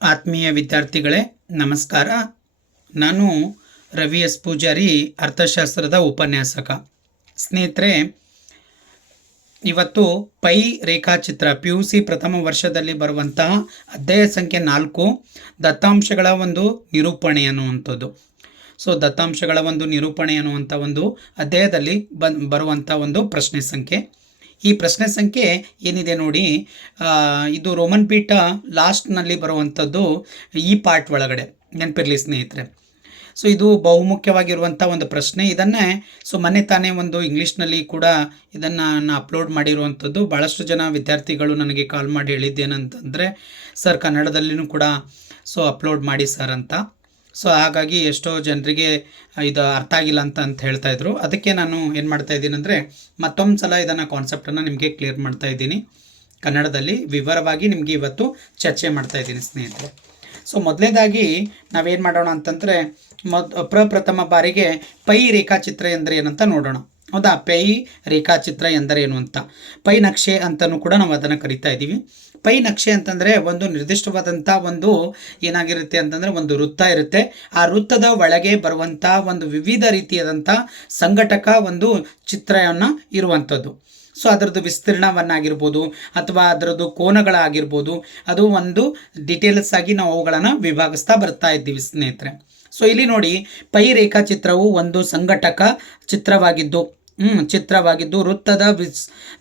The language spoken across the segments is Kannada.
ಆತ್ಮೀಯ ವಿದ್ಯಾರ್ಥಿಗಳೇ ನಮಸ್ಕಾರ. ನಾನು ರವಿ ಎಸ್ ಪೂಜಾರಿ, ಅರ್ಥಶಾಸ್ತ್ರದ ಉಪನ್ಯಾಸಕ. ಸ್ನೇಹಿತರೆ, ಇವತ್ತು ಪೈ ರೇಖಾಚಿತ್ರ PUC ಪ್ರಥಮ ವರ್ಷದಲ್ಲಿ ಬರುವಂತಹ ಅಧ್ಯಾಯ ಸಂಖ್ಯೆ 4 ದತ್ತಾಂಶಗಳ ಒಂದು ನಿರೂಪಣೆ ಅನ್ನುವಂಥದ್ದು. ದತ್ತಾಂಶಗಳ ಒಂದು ನಿರೂಪಣೆ ಅನ್ನುವಂಥ ಒಂದು ಅಧ್ಯಾಯದಲ್ಲಿ ಬರುವಂಥ ಒಂದು ಪ್ರಶ್ನೆ ಸಂಖ್ಯೆ. ಈ ಪ್ರಶ್ನೆ ಸಂಖ್ಯೆ ಏನಿದೆ ನೋಡಿ, ಇದು ರೋಮನ್ ಪೀಠ ಲಾಸ್ಟ್ನಲ್ಲಿ ಬರುವಂಥದ್ದು ಈ ಪಾರ್ಟ್ ಒಳಗಡೆ, ನೆನಪಿರಲಿ ಸ್ನೇಹಿತರೆ. ಇದು ಬಹುಮುಖ್ಯವಾಗಿರುವಂಥ ಒಂದು ಪ್ರಶ್ನೆ. ಇದನ್ನೇ ಮೊನ್ನೆ ತಾನೇ ಒಂದು ಇಂಗ್ಲೀಷ್ನಲ್ಲಿ ಕೂಡ ಇದನ್ನು ನಾನು ಅಪ್ಲೋಡ್ ಮಾಡಿರುವಂಥದ್ದು. ಭಾಳಷ್ಟು ಜನ ವಿದ್ಯಾರ್ಥಿಗಳು ನನಗೆ ಕಾಲ್ ಮಾಡಿ ಹೇಳಿದ್ದೇನಂತಂದರೆ, ಸರ್ ಕನ್ನಡದಲ್ಲಿಯೂ ಕೂಡ ಅಪ್ಲೋಡ್ ಮಾಡಿ ಸರ್ ಅಂತ. ಹಾಗಾಗಿ ಎಷ್ಟೋ ಜನರಿಗೆ ಇದು ಅರ್ಥ ಆಗಿಲ್ಲ ಅಂತ ಹೇಳ್ತಾ ಇದ್ರು. ಅದಕ್ಕೆ ನಾನು ಏನು ಮಾಡ್ತಾ ಇದ್ದೀನಿ ಅಂದರೆ, ಮತ್ತೊಂದು ಸಲ ಇದನ್ನು ಕಾನ್ಸೆಪ್ಟನ್ನು ನಿಮಗೆ ಕ್ಲಿಯರ್ ಮಾಡ್ತಾ ಇದ್ದೀನಿ. ಕನ್ನಡದಲ್ಲಿ ವಿವರವಾಗಿ ನಿಮಗೆ ಇವತ್ತು ಚರ್ಚೆ ಮಾಡ್ತಾ ಇದ್ದೀನಿ ಸ್ನೇಹಿತರೆ. ಮೊದಲನೇದಾಗಿ ನಾವೇನು ಮಾಡೋಣ ಅಂತಂದರೆ, ಪ್ರಪ್ರಥಮ ಬಾರಿಗೆ ಪೈ ರೇಖಾಚಿತ್ರ ಎಂದರೆ ಏನಂತ ನೋಡೋಣ. ಹೌದಾ, ಪೈ ರೇಖಾಚಿತ್ರ ಎಂದರೇನು ಅಂತ, ಪೈ ನಕ್ಷೆ ಅಂತಲೂ ಕೂಡ ನಾವು ಅದನ್ನು ಕರಿತಾ ಇದ್ದೀವಿ. ಪೈ ನಕ್ಷೆ ಅಂತಂದರೆ ಒಂದು ನಿರ್ದಿಷ್ಟವಾದಂಥ ಒಂದು ಏನಾಗಿರುತ್ತೆ ಅಂತಂದರೆ, ಒಂದು ವೃತ್ತ ಇರುತ್ತೆ. ಆ ವೃತ್ತದ ಒಳಗೆ ಬರುವಂಥ ಒಂದು ವಿವಿಧ ರೀತಿಯಾದಂಥ ಸಂಘಟಕ ಒಂದು ಚಿತ್ರವನ್ನು ಇರುವಂಥದ್ದು. ಅದರದ್ದು ವಿಸ್ತೀರ್ಣವನ್ನಾಗಿರ್ಬೋದು ಅಥವಾ ಅದರದ್ದು ಕೋನಗಳಾಗಿರ್ಬೋದು, ಅದು ಒಂದು ಡೀಟೇಲ್ಸ್ ಆಗಿ ನಾವು ಅವುಗಳನ್ನು ವಿಭಾಗಿಸ್ತಾ ಬರ್ತಾ ಇದ್ದೀವಿ ಸ್ನೇಹಿತರೆ. ಇಲ್ಲಿ ನೋಡಿ, ಪೈ ರೇಖಾಚಿತ್ರವು ಒಂದು ಸಂಘಟಕ ಚಿತ್ರವಾಗಿದ್ದು ವೃತ್ತದ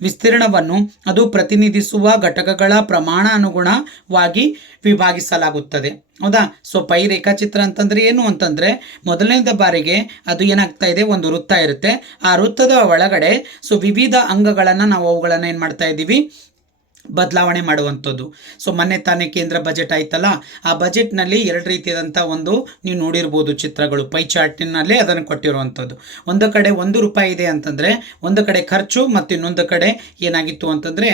ವಿಸ್ತೀರ್ಣವನ್ನು ಅದು ಪ್ರತಿನಿಧಿಸುವ ಘಟಕಗಳ ಪ್ರಮಾಣ ಅನುಗುಣವಾಗಿ ವಿಭಾಗಿಸಲಾಗುತ್ತದೆ. ಹೌದಾ. ಪೈ ರೇಖಾಚಿತ್ರ ಅಂತಂದರೆ ಏನು ಅಂತಂದರೆ, ಮೊದಲನೇದ ಬಾರಿಗೆ ಅದು ಏನಾಗ್ತಾ ಇದೆ, ಒಂದು ವೃತ್ತ ಇರುತ್ತೆ. ಆ ವೃತ್ತದ ಒಳಗಡೆ ವಿವಿಧ ಅಂಗಗಳನ್ನು ನಾವು ಅವುಗಳನ್ನು ಏನು ಮಾಡ್ತಾ ಇದ್ದೀವಿ, ಬದಲಾವಣೆ ಮಾಡುವಂಥದ್ದು. ಮೊನ್ನೆ ತಾನೇ ಕೇಂದ್ರ ಬಜೆಟ್ ಆಯ್ತಲ್ಲ, ಆ ಬಜೆಟ್ನಲ್ಲಿ 2 ರೀತಿಯಾದಂಥ ಒಂದು ನೀವು ನೋಡಿರ್ಬೋದು ಚಿತ್ರಗಳು, ಪೈ ಚಾರ್ಟಿನಲ್ಲೇ ಅದನ್ನು ಕೊಟ್ಟಿರುವಂಥದ್ದು. ಒಂದು ಕಡೆ ₹1 ಇದೆ ಅಂತಂದರೆ, ಒಂದು ಕಡೆ ಖರ್ಚು ಮತ್ತು ಇನ್ನೊಂದು ಕಡೆ ಏನಾಗಿತ್ತು ಅಂತಂದರೆ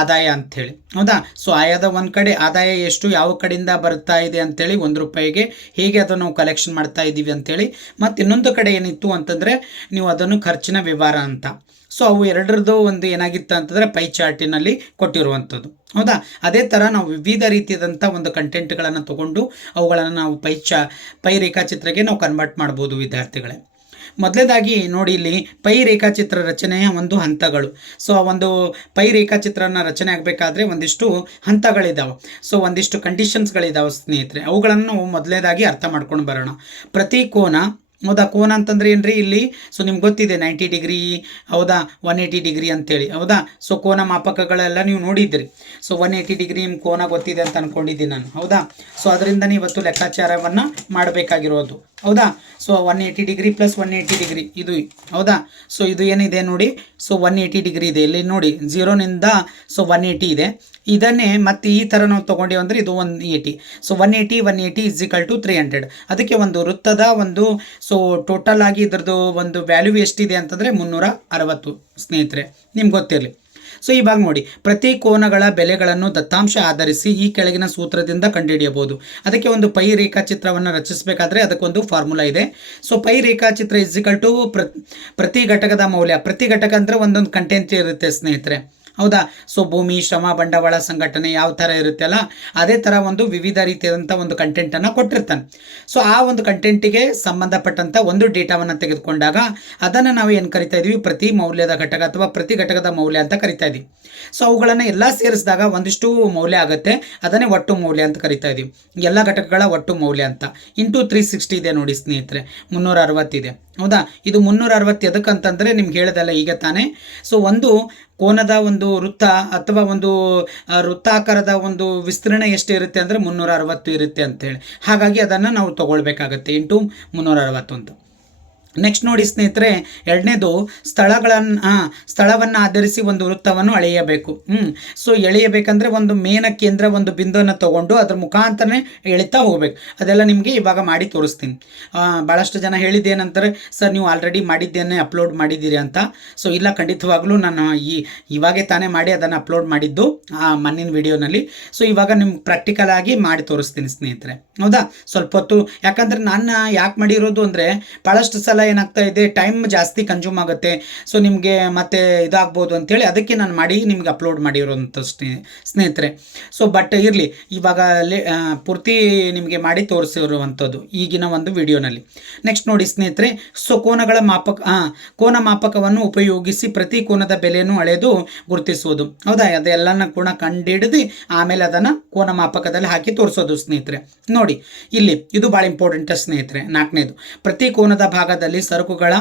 ಆದಾಯ ಅಂಥೇಳಿ. ಹೌದಾ. ಒಂದು ಕಡೆ ಆದಾಯ ಎಷ್ಟು, ಯಾವ ಕಡೆಯಿಂದ ಬರ್ತಾ ಇದೆ ಅಂಥೇಳಿ ₹1 ಹೇಗೆ ಅದನ್ನು ನಾವು ಕಲೆಕ್ಷನ್ ಮಾಡ್ತಾ ಇದ್ದೀವಿ ಅಂಥೇಳಿ, ಮತ್ತು ಇನ್ನೊಂದು ಕಡೆ ಏನಿತ್ತು ಅಂತಂದರೆ ನೀವು ಅದನ್ನು ಖರ್ಚಿನ ವಿವರ ಅಂತ. ಅವು ಎರಡರದ್ದು ಒಂದು ಏನಾಗಿತ್ತು ಅಂತಂದರೆ ಪೈ ಚಾರ್ಟಿನಲ್ಲಿ ಕೊಟ್ಟಿರುವಂಥದ್ದು. ಹೌದಾ. ಅದೇ ಥರ ನಾವು ವಿವಿಧ ರೀತಿಯಾದಂಥ ಒಂದು ಕಂಟೆಂಟ್ಗಳನ್ನು ತೊಗೊಂಡು ಅವುಗಳನ್ನು ನಾವು ಪೈ ರೇಖಾಚಿತ್ರಕ್ಕೆ ನಾವು ಕನ್ವರ್ಟ್ ಮಾಡ್ಬೋದು ವಿದ್ಯಾರ್ಥಿಗಳೇ. ಮೊದಲೇದಾಗಿ ನೋಡಿ, ಇಲ್ಲಿ ಪೈ ರೇಖಾಚಿತ್ರ ರಚನೆಯ ಒಂದು ಹಂತಗಳು. ಒಂದು ಪೈ ರೇಖಾಚಿತ್ರನ ರಚನೆ ಆಗಬೇಕಾದ್ರೆ ಒಂದಿಷ್ಟು ಹಂತಗಳಿದ್ದಾವೆ. ಒಂದಿಷ್ಟು ಕಂಡೀಷನ್ಸ್ಗಳಿದ್ದಾವೆ ಸ್ನೇಹಿತರೆ. ಅವುಗಳನ್ನು ನಾವು ಮೊದಲೇದಾಗಿ ಅರ್ಥ ಮಾಡ್ಕೊಂಡು ಬರೋಣ. ಪ್ರತಿ ಕೋನ, ಹೌದಾ. ಕೋನ ಅಂತಂದ್ರೆ ಏನ್ರಿ, ಇಲ್ಲಿ ನಿಮ್ಗೆ ಗೊತ್ತಿದೆ 90 ಡಿಗ್ರಿ, ಹೌದಾ, 180 ಡಿಗ್ರಿ ಅಂತೇಳಿ. ಹೌದಾ. ಕೋನ ಮಾಪಕಗಳೆಲ್ಲ ನೀವು ನೋಡಿದ್ರಿ. 180 ಡಿಗ್ರಿ ಕೋನ ಗೊತ್ತಿದೆ ಅಂತ ಅನ್ಕೊಂಡಿದ್ದೀನಿ ನಾನು. ಹೌದಾ. ಅದರಿಂದ ಇವತ್ತು ಲೆಕ್ಕಾಚಾರವನ್ನು ಮಾಡಬೇಕಾಗಿರೋದು. ಹೌದಾ. 180 ಡಿಗ್ರಿ ಪ್ಲಸ್ 180 ಡಿಗ್ರಿ ಇದು. ಹೌದಾ. ಇದು ಏನಿದೆ ನೋಡಿ, 180 ಡಿಗ್ರಿ ಇದೆ ಇಲ್ಲಿ ನೋಡಿ, 0ನಿಂದ 180 ಇದೆ. ಇದನ್ನೇ ಮತ್ತೆ ಈ ಥರ ನಾವು ತೊಗೊಂಡೇವು ಅಂದರೆ ಇದು 180. 180 = 300. ಅದಕ್ಕೆ ಒಂದು ವೃತ್ತದ ಒಂದು ಟೋಟಲ್ ಆಗಿ ಇದರದ್ದು ಒಂದು ವ್ಯಾಲ್ಯೂ ಎಷ್ಟಿದೆ ಅಂತಂದರೆ 360 ಸ್ನೇಹಿತರೆ, ನಿಮ್ಗೆ ಗೊತ್ತಿರಲಿ. ಇವಾಗ ನೋಡಿ, ಪ್ರತಿ ಕೋನಗಳ ಬೆಲೆಗಳನ್ನು ದತ್ತಾಂಶ ಆಧರಿಸಿ ಈ ಕೆಳಗಿನ ಸೂತ್ರದಿಂದ ಕಂಡುಹಿಡಿಯಬಹುದು. ಅದಕ್ಕೆ ಒಂದು ಪೈ ರೇಖಾಚಿತ್ರವನ್ನು ರಚಿಸಬೇಕಾದ್ರೆ ಅದಕ್ಕೊಂದು ಫಾರ್ಮುಲಾ ಇದೆ. ಪೈ ರೇಖಾಚಿತ್ರ = ಪ್ರತಿ ಘಟಕದ ಮೌಲ್ಯ. ಪ್ರತಿ ಘಟಕ ಅಂದರೆ ಒಂದೊಂದು ಕಂಟೆಂಟ್ ಇರುತ್ತೆ ಸ್ನೇಹಿತರೆ. ಹೌದಾ. ಭೂಮಿ, ಶ್ರಮ, ಬಂಡವಾಳ, ಸಂಘಟನೆ ಯಾವ ಥರ ಇರುತ್ತೆ ಅಲ್ಲ, ಅದೇ ಥರ ಒಂದು ವಿವಿಧ ರೀತಿಯಾದಂಥ ಒಂದು ಕಂಟೆಂಟನ್ನು ಕೊಟ್ಟಿರ್ತಾನೆ. ಆ ಒಂದು ಕಂಟೆಂಟಿಗೆ ಸಂಬಂಧಪಟ್ಟಂಥ ಒಂದು ಡೇಟಾವನ್ನು ತೆಗೆದುಕೊಂಡಾಗ ಅದನ್ನು ನಾವು ಏನು ಕರಿತಾ ಇದ್ದೀವಿ, ಪ್ರತಿ ಮೌಲ್ಯದ ಘಟಕ ಅಥವಾ ಪ್ರತಿ ಘಟಕದ ಮೌಲ್ಯ ಅಂತ ಕರಿತಾ ಇದ್ದೀವಿ. ಅವುಗಳನ್ನು ಎಲ್ಲ ಸೇರಿಸಿದಾಗ ಒಂದಿಷ್ಟು ಮೌಲ್ಯ ಆಗುತ್ತೆ, ಅದನ್ನೇ ಒಟ್ಟು ಮೌಲ್ಯ ಅಂತ ಕರಿತಾ ಇದ್ದೀವಿ. ಎಲ್ಲ ಘಟಕಗಳ ಒಟ್ಟು ಮೌಲ್ಯ ಅಂತ ಇಂಟು 360 ಇದೆ ನೋಡಿ ಸ್ನೇಹಿತರೆ, 360 ಇದೆ. ಹೌದಾ. ಇದು 360 ಎದಕ್ಕಂತಂದರೆ ನಿಮ್ಗೆ ಹೇಳ್ದಲ್ಲ ಈಗ ತಾನೇ. ಒಂದು ಕೋನದ ಒಂದು ವೃತ್ತ ಅಥವಾ ಒಂದು ವೃತ್ತಾಕಾರದ ಒಂದು ವಿಸ್ತೀರ್ಣ ಎಷ್ಟು ಇರುತ್ತೆ ಅಂದರೆ 360 ಇರುತ್ತೆ ಅಂತೇಳಿ. ಹಾಗಾಗಿ ಅದನ್ನು ನಾವು ತಗೊಳ್ಬೇಕಾಗತ್ತೆ, ಇಂಟು 360 ಅಂತ. ನೆಕ್ಸ್ಟ್ ನೋಡಿ ಸ್ನೇಹಿತರೆ, ಎರಡನೇದು ಸ್ಥಳವನ್ನು ಆಧರಿಸಿ ಒಂದು ವೃತ್ತವನ್ನು ಅಳೆಯಬೇಕು. ಎಳೆಯಬೇಕಂದ್ರೆ ಒಂದು ಮೇನ ಕೇಂದ್ರ ಒಂದು ಬಿಂದುವನ್ನು ತಗೊಂಡು ಅದ್ರ ಮುಖಾಂತರನೇ ಎಳಿತಾ ಹೋಗ್ಬೇಕು. ಅದೆಲ್ಲ ನಿಮಗೆ ಇವಾಗ ಮಾಡಿ ತೋರಿಸ್ತೀನಿ. ಭಾಳಷ್ಟು ಜನ ಹೇಳಿದ್ದೇನಂತಾರೆ, ಸರ್ ನೀವು ಆಲ್ರೆಡಿ ಮಾಡಿದ್ದೇನೆ ಅಪ್ಲೋಡ್ ಮಾಡಿದ್ದೀರಿ ಅಂತ. ಇಲ್ಲ, ಖಂಡಿತವಾಗ್ಲೂ ನಾನು ಇವಾಗೇ ತಾನೇ ಮಾಡಿ ಅದನ್ನು ಅಪ್ಲೋಡ್ ಮಾಡಿದ್ದು ಮಣ್ಣಿನ ವಿಡಿಯೋನಲ್ಲಿ. ಇವಾಗ ನಿಮ್ಗೆ ಪ್ರಾಕ್ಟಿಕಲ್ ಆಗಿ ಮಾಡಿ ತೋರಿಸ್ತೀನಿ ಸ್ನೇಹಿತರೆ. ಹೌದಾ. ಸ್ವಲ್ಪ ಹೊತ್ತು, ಯಾಕಂದರೆ ನಾನು ಯಾಕೆ ಮಾಡಿರೋದು ಅಂದರೆ ಭಾಳಷ್ಟು ಸಲ ಸಲ ಏನಾಗ್ತಾ ಇದೆ, ಟೈಮ್ ಜಾಸ್ತಿ ಕನ್ಸ್ಯೂಮ್ ಆಗುತ್ತೆ, ಸೊ ನಿಮಗೆ ಮತ್ತೆ ಇದಾಗ್ಬೋದು ಅಂತೇಳಿ ಅದಕ್ಕೆ ನಾನು ಮಾಡಿ ನಿಮ್ಗೆ ಅಪ್ಲೋಡ್ ಮಾಡಿರೋಂಥ ಸ್ನೇಹಿತರೆ. ಸೊ ಬಟ್ ಇರಲಿ, ಇವಾಗ ಪೂರ್ತಿ ನಿಮಗೆ ಮಾಡಿ ತೋರಿಸಿರುವಂಥದ್ದು ಈಗಿನ ಒಂದು ವಿಡಿಯೋನಲ್ಲಿ. ನೆಕ್ಸ್ಟ್ ನೋಡಿ ಸ್ನೇಹಿತರೆ, ಸೊ ಕೋನ ಮಾಪಕವನ್ನು ಉಪಯೋಗಿಸಿ ಪ್ರತಿ ಕೋನದ ಬೆಲೆಯನ್ನು ಅಳೆದು ಗುರುತಿಸುವುದು. ಹೌದಾ, ಅದೆಲ್ಲನ ಕೂಡ ಕಂಡುಹಿಡಿದು ಆಮೇಲೆ ಅದನ್ನು ಕೋನ ಮಾಪಕದಲ್ಲಿ ಹಾಕಿ ತೋರಿಸೋದು ಸ್ನೇಹಿತರೆ. ನೋಡಿ ಇಲ್ಲಿ ಇದು ಭಾಳ ಇಂಪಾರ್ಟೆಂಟ್ ಸ್ನೇಹಿತರೆ. 4ನೇದು, ಪ್ರತಿ ಕೋನದ ಭಾಗದಲ್ಲಿ ಸರಕುಗಳ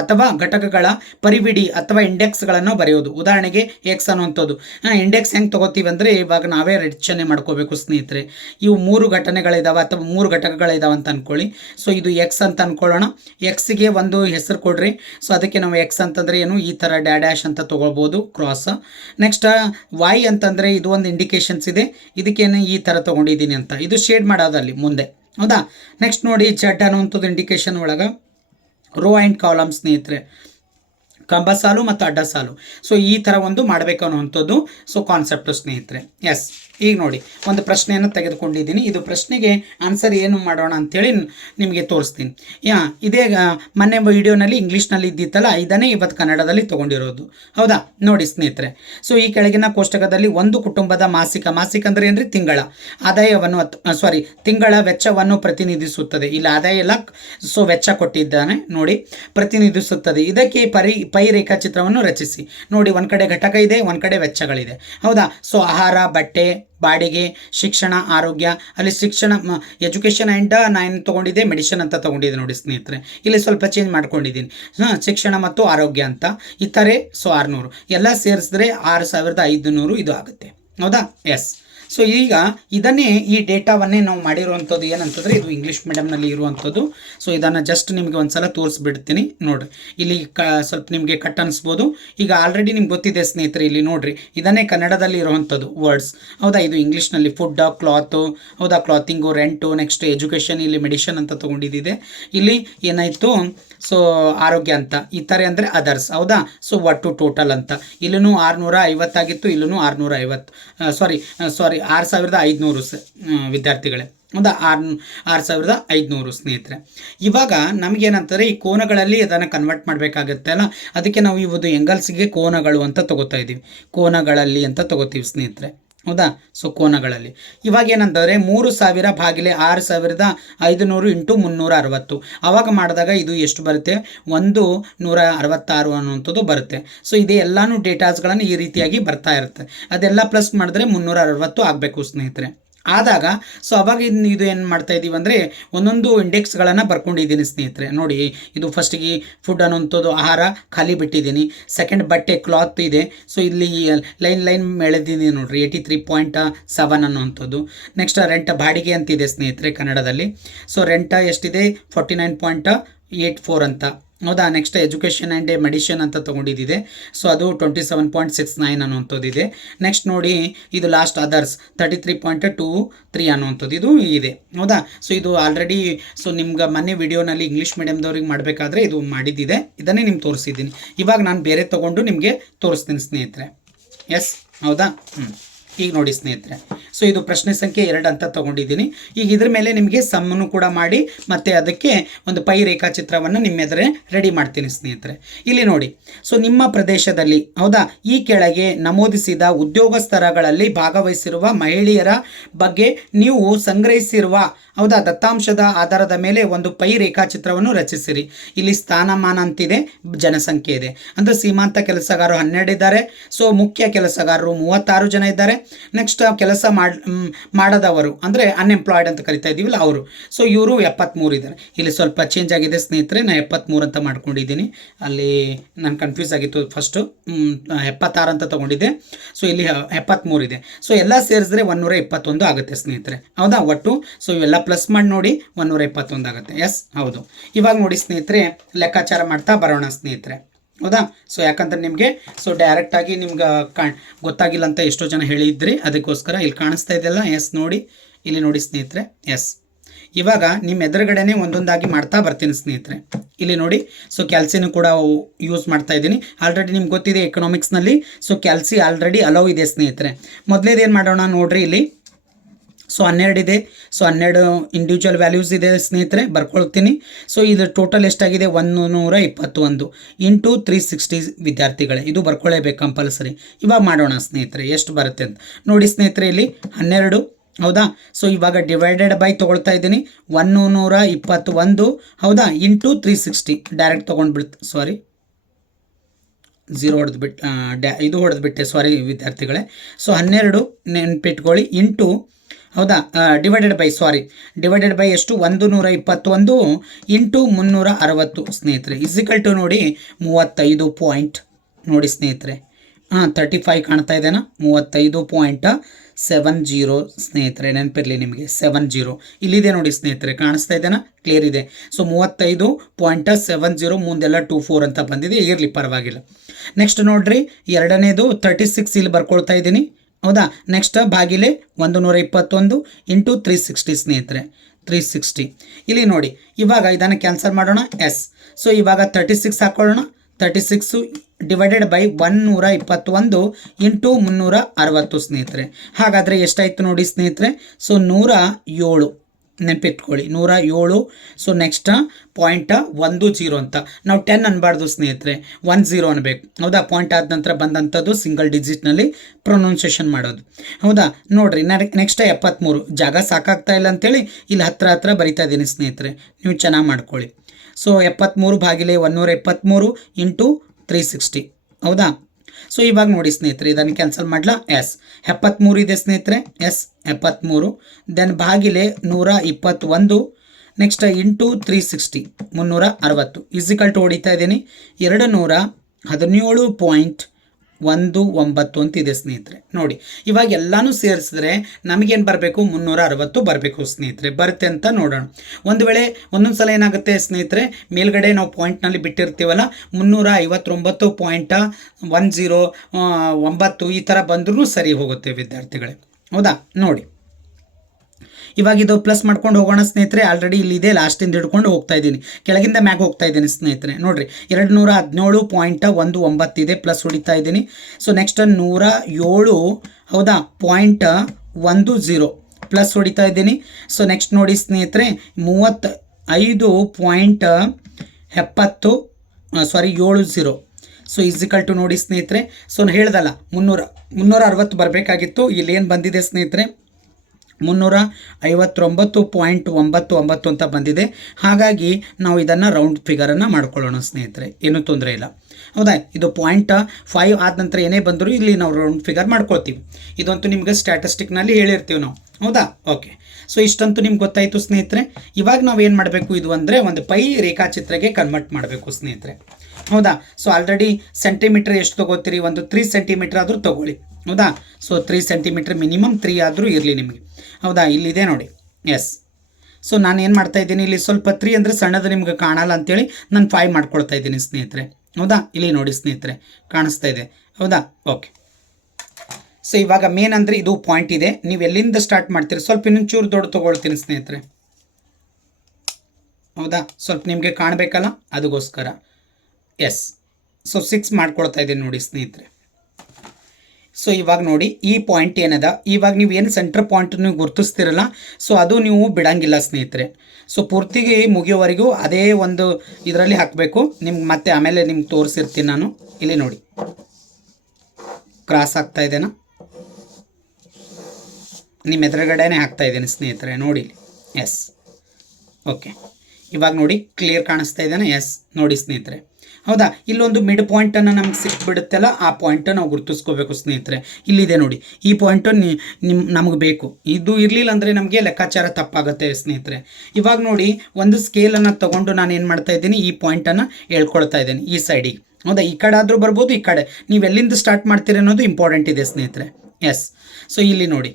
ಅಥವಾ ಘಟಕಗಳ ಪರಿವಿಡಿ ಅಥವಾ ಇಂಡೆಕ್ಸ್ಗಳನ್ನು ಬರೆಯೋದು. ಉದಾಹರಣೆಗೆ ಎಕ್ಸ್ ಅನ್ನುವಂಥದ್ದು ಇಂಡೆಕ್ಸ್ ಹೆಂಗೆ ತಗೋತೀವಿ ಅಂದರೆ, ಇವಾಗ ನಾವೇ ರಚನೆ ಮಾಡ್ಕೋಬೇಕು ಸ್ನೇಹಿತರೆ. ಇವು 3 ಘಟನೆಗಳಿದಾವೆ ಅಥವಾ 3 ಘಟಕಗಳಿದಾವೆ ಅಂತ ಅಂದ್ಕೊಳ್ಳಿ. ಸೊ ಇದು ಎಕ್ಸ್ ಅಂತ ಅಂದ್ಕೊಳ್ಳೋಣ. ಎಕ್ಸ್ಗೆ ಒಂದು ಹೆಸರು ಕೊಡ್ರಿ. ಸೊ ಅದಕ್ಕೆ ನಾವು ಎಕ್ಸ್ ಅಂತಂದರೆ ಏನು, ಈ ಥರ ಡ್ಯಾಶ್ ಅಂತ ತೊಗೊಳ್ಬೋದು, ಕ್ರಾಸ್. ನೆಕ್ಸ್ಟ್ ವೈ ಅಂತಂದರೆ ಇದು ಒಂದು ಇಂಡಿಕೇಶನ್ಸ್ ಇದೆ, ಇದಕ್ಕೇನು ಈ ಥರ ತೊಗೊಂಡಿದ್ದೀನಿ ಅಂತ, ಇದು ಶೇಡ್ ಮಾಡೋದಲ್ಲಿ ಮುಂದೆ. ಹೌದಾ, ನೆಕ್ಸ್ಟ್ ನೋಡಿ ಜೆಡ್ ಅನ್ನುವಂಥದ್ದು ಇಂಡಿಕೇಶನ್ ಒಳಗೆ ರೋ ಆ್ಯಂಡ್ ಕಾಲಮ್ ಸ್ನೇಹಿತರೆ, ಕಂಬ ಸಾಲು ಮತ್ತು ಅಡ್ಡ ಸಾಲು. ಸೊ ಈ ಥರ ಒಂದು ಮಾಡಬೇಕು ಅನ್ನುವಂಥದ್ದು ಸೊ ಕಾನ್ಸೆಪ್ಟು ಸ್ನೇಹಿತರೆ. ಎಸ್, ಈಗ ನೋಡಿ ಒಂದು ಪ್ರಶ್ನೆಯನ್ನು ತೆಗೆದುಕೊಂಡಿದ್ದೀನಿ. ಇದು ಪ್ರಶ್ನೆಗೆ ಆನ್ಸರ್ ಏನು ಮಾಡೋಣ ಅಂಥೇಳಿ ನಿಮಗೆ ತೋರಿಸ್ತೀನಿ. ಇದೇ ಮೊನ್ನೆ ವಿಡಿಯೋನಲ್ಲಿ ಇಂಗ್ಲೀಷ್ನಲ್ಲಿ ಇದ್ದಿತ್ತಲ್ಲ, ಇದನ್ನೇ ಇವತ್ತು ಕನ್ನಡದಲ್ಲಿ ತೊಗೊಂಡಿರೋದು. ಹೌದಾ, ನೋಡಿ ಸ್ನೇಹಿತರೆ. ಸೊ ಈ ಕೆಳಗಿನ ಕೋಷ್ಟಕದಲ್ಲಿ ಒಂದು ಕುಟುಂಬದ ಮಾಸಿಕ ಅಂದರೆ ಏನ್ರಿ, ತಿಂಗಳ ಆದಾಯವನ್ನು ತಿಂಗಳ ವೆಚ್ಚವನ್ನು ಪ್ರತಿನಿಧಿಸುತ್ತದೆ. ಇಲ್ಲಿ ಆದಾಯ ಎಲ್ಲ, ಸೊ ವೆಚ್ಚ ಕೊಟ್ಟಿದ್ದಾನೆ ನೋಡಿ, ಪ್ರತಿನಿಧಿಸುತ್ತದೆ. ಇದಕ್ಕೆ ಪೈ ರೇಖಾಚಿತ್ರವನ್ನು ರಚಿಸಿ. ನೋಡಿ, ಒಂದು ಕಡೆ ಘಟಕ ಇದೆ, ಒಂದು ಕಡೆ ವೆಚ್ಚಗಳಿದೆ. ಹೌದಾ, ಸೊ ಆಹಾರ, ಬಟ್ಟೆ, ಬಾಡಿಗೆ, ಶಿಕ್ಷಣ, ಆರೋಗ್ಯ. ಅಲ್ಲಿ ಶಿಕ್ಷಣ ಎಜುಕೇಷನ್ ಆ್ಯಂಡ್ ನಾನು ತೊಗೊಂಡಿದ್ದೆ ಮೆಡಿಸಿನ್ ಅಂತ ತೊಗೊಂಡಿದ್ದೆ ನೋಡಿ ಸ್ನೇಹಿತರೆ. ಇಲ್ಲಿ ಸ್ವಲ್ಪ ಚೇಂಜ್ ಮಾಡ್ಕೊಂಡಿದ್ದೀನಿ, ಶಿಕ್ಷಣ ಮತ್ತು ಆರೋಗ್ಯ ಅಂತ. ಇತರೆ ಸೊ 600 ಎಲ್ಲ ಸೇರಿಸಿದ್ರೆ 6500 ಇದು ಆಗುತ್ತೆ. ಹೌದಾ, ಎಸ್. ಸೊ ಈಗ ಇದನ್ನೇ ಈ ಡೇಟಾವನ್ನೇ ನಾವು ಮಾಡಿರುವಂಥದ್ದು ಏನಂತಂದರೆ, ಇದು ಇಂಗ್ಲೀಷ್ ಮೀಡಿಯಮ್ನಲ್ಲಿ ಇರುವಂಥದ್ದು. ಸೊ ಇದನ್ನು ಜಸ್ಟ್ ನಿಮಗೆ ಒಂದು ಸಲ ತೋರಿಸ್ಬಿಡ್ತೀನಿ ನೋಡಿರಿ. ಇಲ್ಲಿ ಸ್ವಲ್ಪ ನಿಮಗೆ ಕಟ್ ಅನಿಸ್ಬೋದು. ಈಗ ಆಲ್ರೆಡಿ ನಿಮ್ಗೆ ಗೊತ್ತಿದೆ ಸ್ನೇಹಿತರೆ, ಇಲ್ಲಿ ನೋಡಿರಿ, ಇದನ್ನೇ ಕನ್ನಡದಲ್ಲಿ ಇರುವಂಥದ್ದು ವರ್ಡ್ಸ್. ಹೌದಾ, ಇದು ಇಂಗ್ಲೀಷ್ನಲ್ಲಿ ಫುಡ್, ಕ್ಲಾತು, ಹೌದಾ, ಕ್ಲಾತಿಂಗು, ರೆಂಟು, ನೆಕ್ಸ್ಟ್ ಎಜುಕೇಷನ್, ಇಲ್ಲಿ ಮೆಡಿಷನ್ ಅಂತ ತೊಗೊಂಡಿದ್ದಿದೆ. ಇಲ್ಲಿ ಏನಾಯಿತು, ಸೊ ಆರೋಗ್ಯ ಅಂತ, ಈ ಥರ ಅಂದರೆ ಅದರ್ಸ್. ಹೌದಾ, ಸೊ ಒಟ್ಟು ಟೋಟಲ್ ಅಂತ. ಇಲ್ಲೂ 650 ಆಗಿತ್ತು, ಇಲ್ಲೂ 650 6500 ವಿದ್ಯಾರ್ಥಿಗಳೇ. ಹೌದಾ, 6500 ಸ್ನೇಹಿತರೆ. ಇವಾಗ ನಮಗೇನಂತಾರೆ, ಈ ಕೋನಗಳಲ್ಲಿ ಅದನ್ನು ಕನ್ವರ್ಟ್ ಮಾಡಬೇಕಾಗತ್ತೆ ಅಲ್ಲ, ಅದಕ್ಕೆ ನಾವು ಇವುದು ಎಂಗಲ್ಸ್ಗೆ ಕೋನಗಳು ಅಂತ ತಗೋತಾ ಇದ್ದೀವಿ, ಕೋನಗಳಲ್ಲಿ ಅಂತ ತಗೋತೀವಿ ಸ್ನೇಹಿತರೆ. ಹೌದಾ, ಸೊ ಕೋನಗಳಲ್ಲಿ ಇವಾಗ ಏನಂತಂದರೆ 3000 ಭಾಗಿಲೆ 6500 ಇಂಟು 360. ಆವಾಗ ಮಾಡಿದಾಗ ಇದು ಎಷ್ಟು ಬರುತ್ತೆ, 166 ಅನ್ನುವಂಥದ್ದು ಬರುತ್ತೆ. ಸೊ ಇದೇ ಎಲ್ಲನೂ ಡೇಟಾಸ್ಗಳನ್ನು ಈ ರೀತಿಯಾಗಿ ಬರ್ತಾ ಇರುತ್ತೆ. ಅದೆಲ್ಲ ಪ್ಲಸ್ ಮಾಡಿದ್ರೆ 360 ಆಗಬೇಕು ಸ್ನೇಹಿತರೆ. ಆದಾಗ ಸೊ ಅವಾಗ ಇದು ಏನು ಮಾಡ್ತಾ ಇದ್ದೀವಿ ಅಂದರೆ, ಒಂದೊಂದು ಇಂಡೆಕ್ಸ್ಗಳನ್ನು ಬರ್ಕೊಂಡಿದ್ದೀನಿ ಸ್ನೇಹಿತರೆ. ನೋಡಿ, ಇದು ಫಸ್ಟಿಗೆ ಫುಡ್ ಅನ್ನೋಂಥದ್ದು, ಆಹಾರ ಖಾಲಿ ಬಿಟ್ಟಿದ್ದೀನಿ. ಸೆಕೆಂಡ್ ಬಟ್ಟೆ, ಕ್ಲಾತ್ ಇದೆ. ಸೊ ಇಲ್ಲಿ ಲೈನ್ ಎಳೆದಿದ್ದೀನಿ ನೋಡಿರಿ, 83.7 ಅನ್ನೋವಂಥದ್ದು. ನೆಕ್ಸ್ಟ್ ರೆಂಟ್, ಬಾಡಿಗೆ ಅಂತಿದೆ ಸ್ನೇಹಿತರೆ ಕನ್ನಡದಲ್ಲಿ. ಸೊ ರೆಂಟ್ ಎಷ್ಟಿದೆ, 49.84 ಅಂತ. ಹೌದಾ, ನೆಕ್ಸ್ಟ್ ಎಜುಕೇಷನ್ ಆ್ಯಂಡ್ ಮೆಡಿಷನ್ ಅಂತ ತೊಗೊಂಡಿದ್ದಿದೆ. ಸೊ ಅದು 27.69 ಅನ್ನುವಂಥದ್ದು. ನೆಕ್ಸ್ಟ್ ನೋಡಿ, ಇದು ಲಾಸ್ಟ್ ಅದರ್ಸ್ 33.23 ಅನ್ನುವಂಥದ್ದು ಇದು ಇದೆ. ಹೌದಾ, ಸೊ ಇದು ಆಲ್ರೆಡಿ ಸೊ ನಿಮ್ಗೆ ಮೊನ್ನೆ ವಿಡಿಯೋನಲ್ಲಿ ಇಂಗ್ಲೀಷ್ ಮೀಡಿಯಮ್ದವ್ರಿಗೆ ಮಾಡಬೇಕಾದ್ರೆ ಇದು ಮಾಡಿದ್ದಿದೆ, ಇದನ್ನೇ ನಿಮ್ಗೆ ತೋರಿಸಿದ್ದೀನಿ. ಇವಾಗ ನಾನು ಬೇರೆ ತೊಗೊಂಡು ನಿಮಗೆ ತೋರಿಸ್ತೀನಿ ಸ್ನೇಹಿತರೆ. ಎಸ್, ಹೌದಾ. ಈಗ ನೋಡಿ ಸ್ನೇಹಿತರೆ, ಸೊ ಇದು ಪ್ರಶ್ನೆ ಸಂಖ್ಯೆ 2 ಅಂತ ತೊಗೊಂಡಿದ್ದೀನಿ. ಈಗ ಇದ್ರ ಮೇಲೆ ನಿಮಗೆ ಸಮ್ಮನ್ನು ಕೂಡ ಮಾಡಿ ಮತ್ತು ಅದಕ್ಕೆ ಒಂದು ಪೈ ರೇಖಾಚಿತ್ರವನ್ನು ನಿಮ್ಮ ಎದುರೇ ರೆಡಿ ಮಾಡ್ತೀನಿ ಸ್ನೇಹಿತರೆ. ಇಲ್ಲಿ ನೋಡಿ, ಸೊ ನಿಮ್ಮ ಪ್ರದೇಶದಲ್ಲಿ, ಹೌದಾ, ಈ ಕೆಳಗೆ ನಮೂದಿಸಿದ ಉದ್ಯೋಗ ಸ್ತರಗಳಲ್ಲಿ ಭಾಗವಹಿಸಿರುವ ಮಹಿಳೆಯರ ಬಗ್ಗೆ ನೀವು ಸಂಗ್ರಹಿಸಿರುವ, ಹೌದಾ, ದತ್ತಾಂಶದ ಆಧಾರದ ಮೇಲೆ ಒಂದು ಪೈ ರೇಖಾಚಿತ್ರವನ್ನು ರಚಿಸಿರಿ. ಇಲ್ಲಿ ಸ್ಥಾನಮಾನ ಅಂತಿದೆ, ಜನಸಂಖ್ಯೆ ಇದೆ. ಅಂದರೆ ಸೀಮಾಂತ ಕೆಲಸಗಾರರು 12 ಇದ್ದಾರೆ. ಸೊ ಮುಖ್ಯ ಕೆಲಸಗಾರರು 36 ಜನ ಇದ್ದಾರೆ. ನೆಕ್ಸ್ಟ್ ಕೆಲಸ ಮಾಡದವರು ಅಂದರೆ ಅನ್ಎಂಪ್ಲಾಯ್ಡ್ ಅಂತ ಕರಿತಾ ಇದ್ದೀವಲ್ಲ ಅವರು, ಸೊ ಇವರು 73 ಇದ್ದಾರೆ. ಇಲ್ಲಿ ಸ್ವಲ್ಪ ಚೇಂಜ್ ಆಗಿದೆ ಸ್ನೇಹಿತರೆ, ನಾನು 73 ಅಂತ ಮಾಡ್ಕೊಂಡಿದ್ದೀನಿ. ಅಲ್ಲಿ ನಾನು ಕನ್ಫ್ಯೂಸ್ ಆಗಿತ್ತು, ಫಸ್ಟು 76 ಅಂತ ತೊಗೊಂಡಿದ್ದೆ. ಸೊ ಇಲ್ಲಿ 73 ಇದೆ. ಸೊ ಎಲ್ಲ ಸೇರಿಸಿದ್ರೆ 121 ಆಗುತ್ತೆ ಸ್ನೇಹಿತರೆ. ಹೌದಾ, ಒಟ್ಟು ಸೊ ಇವೆಲ್ಲ ಪ್ಲಸ್ ಮಾಡಿ ನೋಡಿ 121 ಆಗುತ್ತೆ. ಎಸ್, ಹೌದು. ಇವಾಗ ನೋಡಿ ಸ್ನೇಹಿತರೆ, ಲೆಕ್ಕಾಚಾರ ಮಾಡ್ತಾ ಬರೋಣ ಸ್ನೇಹಿತರೆ. ಹೌದಾ, ಸೊ ಯಾಕಂದ್ರೆ ನಿಮಗೆ ಸೊ ಡೈರೆಕ್ಟಾಗಿ ನಿಮ್ಗೆ ಗೊತ್ತಾಗಿಲ್ಲ ಅಂತ ಎಷ್ಟೋ ಜನ ಹೇಳಿದ್ರಿ, ಅದಕ್ಕೋಸ್ಕರ ಇಲ್ಲಿ ಕಾಣಿಸ್ತಾ ಇದೆಯಲ್ಲ. ಎಸ್, ನೋಡಿ, ಇಲ್ಲಿ ನೋಡಿ ಸ್ನೇಹಿತರೆ. ಎಸ್, ಇವಾಗ ನಿಮ್ಮ ಎದುರುಗಡೆನೇ ಒಂದೊಂದಾಗಿ ಮಾಡ್ತಾ ಬರ್ತೀನಿ ಸ್ನೇಹಿತರೆ. ಇಲ್ಲಿ ನೋಡಿ, ಸೊ ಕ್ಯಾಲ್ಸಿನೂ ಕೂಡ ಯೂಸ್ ಮಾಡ್ತಾ ಇದ್ದೀನಿ. ಆಲ್ರೆಡಿ ನಿಮ್ಗೆ ಗೊತ್ತಿದೆ ಎಕನಾಮಿಕ್ಸ್ನಲ್ಲಿ ಸೊ ಕ್ಯಾಲ್ಸಿ ಆಲ್ರೆಡಿ ಅಲೋ ಇದೆ ಸ್ನೇಹಿತರೆ. ಮೊದಲೇದೇನು ಮಾಡೋಣ ನೋಡ್ರಿ, ಇಲ್ಲಿ ಸೊ 12 ಇದೆ. ಸೊ 12 ಇಂಡಿವಿಜುವಲ್ ವ್ಯಾಲ್ಯೂಸ್ ಇದೆ ಸ್ನೇಹಿತರೆ, ಬರ್ಕೊಳ್ತೀನಿ. ಸೊ ಇದು ಟೋಟಲ್ ಎಷ್ಟಾಗಿದೆ 121 ಇಂಟು 360 ವಿದ್ಯಾರ್ಥಿಗಳೇ, ಇದು ಬರ್ಕೊಳ್ಳೇಬೇಕು ಕಂಪಲ್ಸರಿ. ಇವಾಗ ಮಾಡೋಣ ಸ್ನೇಹಿತರೆ ಎಷ್ಟು ಬರುತ್ತೆ ಅಂತ ನೋಡಿ ಸ್ನೇಹಿತರೆ. ಇಲ್ಲಿ 12, ಹೌದಾ. ಸೊ ಇವಾಗ ಡಿವೈಡೆಡ್ ಬೈ ತೊಗೊಳ್ತಾ ಇದ್ದೀನಿ 121, ಹೌದಾ, ಇಂಟು 360 ಡೈರೆಕ್ಟ್ ತೊಗೊಂಡ್ಬಿಡ್ತು. ಸಾರಿ, 0 ಹೊಡೆದ್ಬಿಟ್ಟು ಇದು ಹೊಡೆದ್ಬಿಟ್ಟೆ, ಸಾರಿ ವಿದ್ಯಾರ್ಥಿಗಳೇ. ಸೊ 12 ನೆನ್ಪಿಟ್ಕೊಳ್ಳಿ ಇಂಟು, ಹೌದಾ, ಡಿವೈಡೆಡ್ ಬೈ ಎಷ್ಟು 121 ಇಂಟು 360 ಸ್ನೇಹಿತರೆ, ಇಸಿಕಲ್ ಟು ನೋಡಿ 35 ಪಾಯಿಂಟ್ ನೋಡಿ ಸ್ನೇಹಿತರೆ. 35 ಕಾಣ್ತಾ ಇದೆನಾ, 35.70 ಸ್ನೇಹಿತರೆ, ನೆನಪಿರಲಿ ನಿಮಗೆ 70 ಇಲ್ಲಿದೆ ನೋಡಿ ಸ್ನೇಹಿತರೆ, ಕಾಣಿಸ್ತಾ ಇದೆನಾ, ಕ್ಲಿಯರ್ ಇದೆ. ಸೊ 35.70 ಮುಂದೆಲ್ಲ 24 ಅಂತ ಬಂದಿದೆ, ಇರಲಿ ಪರವಾಗಿಲ್ಲ. ನೆಕ್ಸ್ಟ್ ನೋಡ್ರಿ, ಎರಡನೇದು 36 ಇಲ್ಲಿ ಬರ್ಕೊಳ್ತಾ ಇದ್ದೀನಿ, ಹೌದಾ. ನೆಕ್ಸ್ಟ್ ಭಾಗಿಲೆ 121 ಇಂಟು 360 ಸ್ನೇಹಿತರೆ, 360 ಇಲ್ಲಿ ನೋಡಿ. ಇವಾಗ ಇದನ್ನು ಕ್ಯಾನ್ಸಲ್ ಮಾಡೋಣ, ಎಸ್. ಸೊ ಇವಾಗ 36 ಹಾಕೊಳ್ಳೋಣ, 36 ಡಿವೈಡೆಡ್ ಬೈ 121 ಇಂಟು 360 ಸ್ನೇಹಿತರೆ. ಹಾಗಾದರೆ ಎಷ್ಟಾಯಿತು ನೋಡಿ ಸ್ನೇಹಿತರೆ. ಸೊ 107 ನೆನಪಿಟ್ಕೊಳ್ಳಿ, 107. ಸೊ ನೆಕ್ಸ್ಟ್ ಪಾಯಿಂಟ್ 10 ಅಂತ ನಾವು 10 ಅನ್ಬಾರ್ದು ಸ್ನೇಹಿತರೆ, 10 ಅನ್ಬೇಕು, ಹೌದಾ. ಪಾಯಿಂಟ್ ಆದ ನಂತರ ಬಂದಂಥದ್ದು ಸಿಂಗಲ್ ಡಿಜಿಟ್ನಲ್ಲಿ ಪ್ರೊನೌನ್ಸಿಯೇಷನ್ ಮಾಡೋದು, ಹೌದಾ. ನೋಡ್ರಿ, ನೆಕ್ಸ್ಟ್ 73 ಜಾಗ ಸಾಕಾಗ್ತಾ ಇಲ್ಲ ಅಂತೇಳಿ ಇಲ್ಲಿ ಹತ್ರ ಬರಿತಾ ಇದ್ದೀನಿ ಸ್ನೇಹಿತರೆ, ನೀವು ಚೆನ್ನಾಗಿ ಮಾಡ್ಕೊಳ್ಳಿ. ಸೊ 73 ಭಾಗಿಲೆ 123 ಇಂಟು 360, ಹೌದಾ. ಸೊ ಇವಾಗ ನೋಡಿ ಸ್ನೇಹಿತರೆ, ಇದನ್ನು ಕ್ಯಾನ್ಸಲ್ ಮಾಡಲಾ, ಎಸ್. 73 ಇದೆ ಸ್ನೇಹಿತರೆ, ಎಸ್ 73. ದೆನ್ ಭಾಗಿಲೆ 121, ನೆಕ್ಸ್ಟ್ ಇಂಟು 360 360 ಇಸಿಕಲ್ ಟು ಹೊಡಿತಾ ಇದ್ದೀನಿ 217.19 ಅಂತಿದೆ ಸ್ನೇಹಿತರೆ. ನೋಡಿ, ಇವಾಗ ಎಲ್ಲನೂ ಸೇರಿಸಿದ್ರೆ ನಮಗೇನು ಬರಬೇಕು, 360 ಬರಬೇಕು ಸ್ನೇಹಿತರೆ. ಬರುತ್ತೆ ಅಂತ ನೋಡೋಣ. ಒಂದು ವೇಳೆ ಒಂದೊಂದು ಸಲ ಏನಾಗುತ್ತೆ ಸ್ನೇಹಿತರೆ, ಮೇಲ್ಗಡೆ ನಾವು ಪಾಯಿಂಟ್ನಲ್ಲಿ ಬಿಟ್ಟಿರ್ತೀವಲ್ಲ 350.10 ಈ ಥರ ಬಂದ್ರೂ ಸರಿ ಹೋಗುತ್ತೆ ವಿದ್ಯಾರ್ಥಿಗಳೇ, ಹೌದಾ. ನೋಡಿ, ಇವಾಗ ಇದು ಪ್ಲಸ್ ಮಾಡ್ಕೊಂಡು ಹೋಗೋಣ ಸ್ನೇಹಿತರೆ. ಆಲ್ರೆಡಿ ಇಲ್ಲಿದೆ, ಲಾಸ್ಟಿಂದ ಹಿಡ್ಕೊಂಡು ಹೋಗ್ತಾ ಇದ್ದೀನಿ, ಕೆಳಗಿಂದ ಮ್ಯಾಗ ಹೋಗ್ತಾ ಇದ್ದೀನಿ ಸ್ನೇಹಿತರೆ. ನೋಡಿರಿ, 217.19 ಇದೆ, ಪ್ಲಸ್ ಹೊಡಿತಾ ಇದ್ದೀನಿ. ಸೊ ನೆಕ್ಸ್ಟ್ 107, ಹೌದಾ, .10 ಪ್ಲಸ್ ಹೊಡಿತಾ ಇದ್ದೀನಿ. ಸೊ ನೆಕ್ಸ್ಟ್ ನೋಡಿ ಸ್ನೇಹಿತರೆ, 35.70 ಸೊ ಇಸಿಕಲ್ ಟು ನೋಡಿ ಸ್ನೇಹಿತರೆ. ಸೊ ಹೇಳ್ದಲ್ಲ 360 ಬರಬೇಕಾಗಿತ್ತು, ಇಲ್ಲೇನು ಬಂದಿದೆ ಸ್ನೇಹಿತರೆ 359.99 ಅಂತ ಬಂದಿದೆ. ಹಾಗಾಗಿ ನಾವು ಇದನ್ನು ರೌಂಡ್ ಫಿಗರನ್ನು ಮಾಡ್ಕೊಳ್ಳೋಣ ಸ್ನೇಹಿತರೆ, ಏನೂ ತೊಂದರೆ ಇಲ್ಲ, ಹೌದಾ. ಇದು 0.5 ಆದ ನಂತರ ಏನೇ ಬಂದರೂ ಇಲ್ಲಿ ನಾವು ರೌಂಡ್ ಫಿಗರ್ ಮಾಡ್ಕೊಳ್ತೀವಿ. ಇದಂತೂ ನಿಮಗೆ ಸ್ಟ್ಯಾಟಿಸ್ಟಿಕ್ನಲ್ಲಿ ಹೇಳಿರ್ತೀವಿ ನಾವು, ಹೌದಾ. ಓಕೆ, ಸೊ ಇಷ್ಟಂತೂ ನಿಮ್ಗೆ ಗೊತ್ತಾಯಿತು ಸ್ನೇಹಿತರೆ. ಇವಾಗ ನಾವು ಏನು ಮಾಡಬೇಕು, ಇದು ಅಂದರೆ ಒಂದು ಪೈ ರೇಖಾಚಿತ್ರಕ್ಕೆ ಕನ್ವರ್ಟ್ ಮಾಡಬೇಕು ಸ್ನೇಹಿತರೆ, ಹೌದಾ. ಸೊ ಆಲ್ರೆಡಿ ಸೆಂಟಿಮೀಟರ್ ಎಷ್ಟು ತೊಗೋತೀರಿ, ಒಂದು 3 ಸೆಂಟಿಮೀಟರ್ ಆದರೂ ತೊಗೊಳ್ಳಿ, ಹೌದಾ. ಸೊ 3 ಸೆಂಟಿಮೀಟರ್ ಮಿನಿಮಮ್ 3 ಆದರೂ ಇರಲಿ ನಿಮಗೆ, ಹೌದಾ. ಇಲ್ಲಿದೆ ನೋಡಿ, ಎಸ್. ಸೊ ನಾನು ಏನು ಮಾಡ್ತಾ ಇದ್ದೀನಿ, ಇಲ್ಲಿ ಸ್ವಲ್ಪ 3 ಅಂದರೆ ಸಣ್ಣದು ನಿಮ್ಗೆ ಕಾಣಲ್ಲ ಅಂತೇಳಿ ನಾನು 5 ಮಾಡ್ಕೊಳ್ತಾ ಇದ್ದೀನಿ ಸ್ನೇಹಿತರೆ, ಹೌದಾ. ಇಲ್ಲಿ ನೋಡಿ ಸ್ನೇಹಿತರೆ, ಕಾಣಿಸ್ತಾ ಇದೆ, ಹೌದಾ. ಓಕೆ, ಸೊ ಇವಾಗ ಮೇನ್ ಅಂದರೆ ಇದು ಪಾಯಿಂಟ್ ಇದೆ, ನೀವು ಎಲ್ಲಿಂದ ಸ್ಟಾರ್ಟ್ ಮಾಡ್ತೀರಿ, ಸ್ವಲ್ಪ ಇನ್ನೊಂಚೂರು ದೊಡ್ಡ ತೊಗೊಳ್ತೀನಿ ಸ್ನೇಹಿತರೆ, ಹೌದಾ. ಸ್ವಲ್ಪ ನಿಮಗೆ ಕಾಣಬೇಕಲ್ಲ, ಅದಕ್ಕೋಸ್ಕರ, ಎಸ್. ಸೊ 6 ಮಾಡ್ಕೊಳ್ತಾ ಇದ್ದೀನಿ ನೋಡಿ ಸ್ನೇಹಿತರೆ. ಸೊ ಇವಾಗ ನೋಡಿ, ಈ ಪಾಯಿಂಟ್ ಏನದ, ಇವಾಗ ನೀವು ಏನು ಸೆಂಟ್ರ್ ಪಾಯಿಂಟ್ ನೀವು ಗುರುತಿಸ್ತಿರಲ್ಲ, ಸೊ ಅದು ನೀವು ಬಿಡಂಗಿಲ್ಲ ಸ್ನೇಹಿತರೆ. ಸೊ ಪೂರ್ತಿಗೆ ಮುಗಿಯೋವರೆಗೂ ಅದೇ ಒಂದು ಇದರಲ್ಲಿ ಹಾಕಬೇಕು. ನಿಮ್ಗೆ ಮತ್ತೆ ಆಮೇಲೆ ನಿಮ್ಗೆ ತೋರಿಸಿರ್ತೀನಿ ನಾನು. ಇಲ್ಲಿ ನೋಡಿ, ಕ್ರಾಸ್ ಆಗ್ತಾ ಇದೆನಾ, ನಿಮ್ಮ ಎದುರುಗಡೆನೇ ಹಾಕ್ತಾ ಇದ್ದೀನಿ ಸ್ನೇಹಿತರೆ, ನೋಡಿ. Yes, okay. ಇವಾಗ ನೋಡಿ, ಕ್ಲಿಯರ್ ಕಾಣಿಸ್ತಾ ಇದ್ದೇನೆ, ಎಸ್. ನೋಡಿ ಸ್ನೇಹಿತರೆ, ಹೌದಾ. ಇಲ್ಲೊಂದು ಮಿಡ್ ಪಾಯಿಂಟನ್ನು ನಮ್ಗೆ ಸಿಕ್ಬಿಡುತ್ತಲ್ಲ, ಆ ಪಾಯಿಂಟನ್ನು ನಾವು ಗುರುತಿಸ್ಕೋಬೇಕು ಸ್ನೇಹಿತರೆ. ಇಲ್ಲಿದೆ ನೋಡಿ, ಈ ಪಾಯಿಂಟು ನಮಗೆ ಬೇಕು. ಇದು ಇರಲಿಲ್ಲ ಅಂದರೆ ನಮಗೆ ಲೆಕ್ಕಾಚಾರ ತಪ್ಪಾಗುತ್ತೆ ಸ್ನೇಹಿತರೆ. ಇವಾಗ ನೋಡಿ, ಒಂದು ಸ್ಕೇಲನ್ನು ತೊಗೊಂಡು ನಾನು ಏನು ಮಾಡ್ತಾ ಇದ್ದೀನಿ, ಈ ಪಾಯಿಂಟನ್ನು ಹೇಳ್ಕೊಳ್ತಾ ಇದ್ದೀನಿ ಈ ಸೈಡಿಗೆ, ಹೌದಾ. ಈ ಕಡೆ ಆದರೂ ಬರ್ಬೋದು, ಈ ಕಡೆ ನೀವು ಎಲ್ಲಿಂದ ಸ್ಟಾರ್ಟ್ ಮಾಡ್ತೀರಿ ಅನ್ನೋದು ಇಂಪಾರ್ಟೆಂಟ್ ಇದೆ ಸ್ನೇಹಿತರೆ, ಎಸ್. ಸೊ ಇಲ್ಲಿ ನೋಡಿ,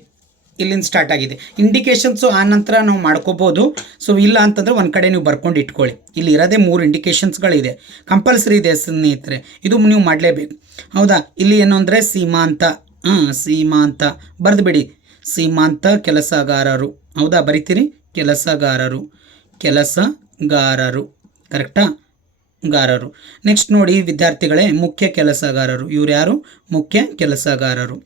ಇಲ್ಲಿಂದ ಸ್ಟಾರ್ಟ್ ಆಗಿದೆ. ಇಂಡಿಕೇಶನ್ಸು ಆ ನಂತರ ನಾವು ಮಾಡ್ಕೋಬೋದು. ಸೊ ಇಲ್ಲ ಅಂತಂದರೆ ಒಂದು ಕಡೆ ನೀವು ಬರ್ಕೊಂಡು ಇಟ್ಕೊಳ್ಳಿ. ಇಲ್ಲಿ ಇರೋದೇ 3 ಇಂಡಿಕೇಶನ್ಸ್ಗಳಿದೆ, ಕಂಪಲ್ಸರಿ ಇದೆ ಸ್ನೇಹಿತರೆ, ಇದು ನೀವು ಮಾಡಲೇಬೇಕು, ಹೌದಾ. ಇಲ್ಲಿ ಏನು ಅಂದರೆ ಸೀಮಾಂತ, ಸೀಮಾಂತ ಬರೆದುಬಿಡಿ, ಸೀಮಾಂತ ಕೆಲಸಗಾರರು, ಹೌದಾ. ಬರಿತೀರಿ, ಕೆಲಸಗಾರರು ಕರೆಕ್ಟಾ, ಗಾರರು. ನೆಕ್ಸ್ಟ್ ನೋಡಿ ವಿದ್ಯಾರ್ಥಿಗಳೇ, ಮುಖ್ಯ ಕೆಲಸಗಾರರು. ಇವ್ರು ಯಾರು, ಮುಖ್ಯ ಕೆಲಸಗಾರರು,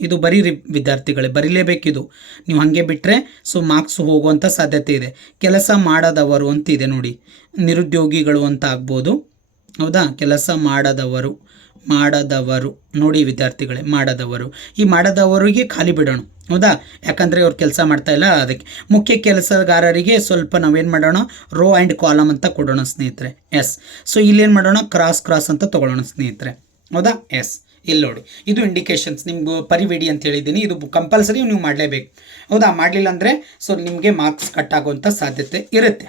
ಇದು ಬರೀರಿ ವಿದ್ಯಾರ್ಥಿಗಳೇ, ಬರೀಲೇಬೇಕಿದು. ನೀವು ಹಾಗೆ ಬಿಟ್ಟರೆ ಸೊ ಮಾರ್ಕ್ಸ್ ಹೋಗುವಂಥ ಸಾಧ್ಯತೆ ಇದೆ. ಕೆಲಸ ಮಾಡದವರು ಅಂತಿದೆ ನೋಡಿ, ನಿರುದ್ಯೋಗಿಗಳು ಅಂತ ಆಗ್ಬೋದು. ಹೌದಾ, ಕೆಲಸ ಮಾಡದವರು ನೋಡಿ ವಿದ್ಯಾರ್ಥಿಗಳೇ, ಮಾಡದವರು. ಈ ಮಾಡದವರಿಗೆ ಖಾಲಿ ಬಿಡೋಣ. ಹೌದಾ, ಯಾಕಂದರೆ ಅವ್ರು ಕೆಲಸ ಮಾಡ್ತಾಯಿಲ್ಲ. ಅದಕ್ಕೆ ಮುಖ್ಯ ಕೆಲಸಗಾರರಿಗೆ ಸ್ವಲ್ಪ ನಾವೇನು ಮಾಡೋಣ, ರೋ ಆ್ಯಂಡ್ ಕಾಲಮ್ ಅಂತ ಕೊಡೋಣ ಸ್ನೇಹಿತರೆ. ಎಸ್. ಸೊ ಇಲ್ಲೇನು ಮಾಡೋಣ, ಕ್ರಾಸ್ ಅಂತ ತೊಗೊಳ್ಳೋಣ ಸ್ನೇಹಿತರೆ. ಹೌದಾ, ಎಸ್. ಇಲ್ಲಿ ನೋಡಿ, ಇದು ಇಂಡಿಕೇಶನ್ಸ್. ನಿಮ್ಗೆ ಪರಿವಿಡಿ ಅಂತ ಹೇಳಿದ್ದೀನಿ, ಇದು ಕಂಪಲ್ಸರಿ ನೀವು ಮಾಡಲೇಬೇಕು. ಹೌದಾ, ಮಾಡಲಿಲ್ಲ ಅಂದರೆ ಸೊ ನಿಮಗೆ ಮಾರ್ಕ್ಸ್ ಕಟ್ ಆಗುವಂಥ ಸಾಧ್ಯತೆ ಇರುತ್ತೆ.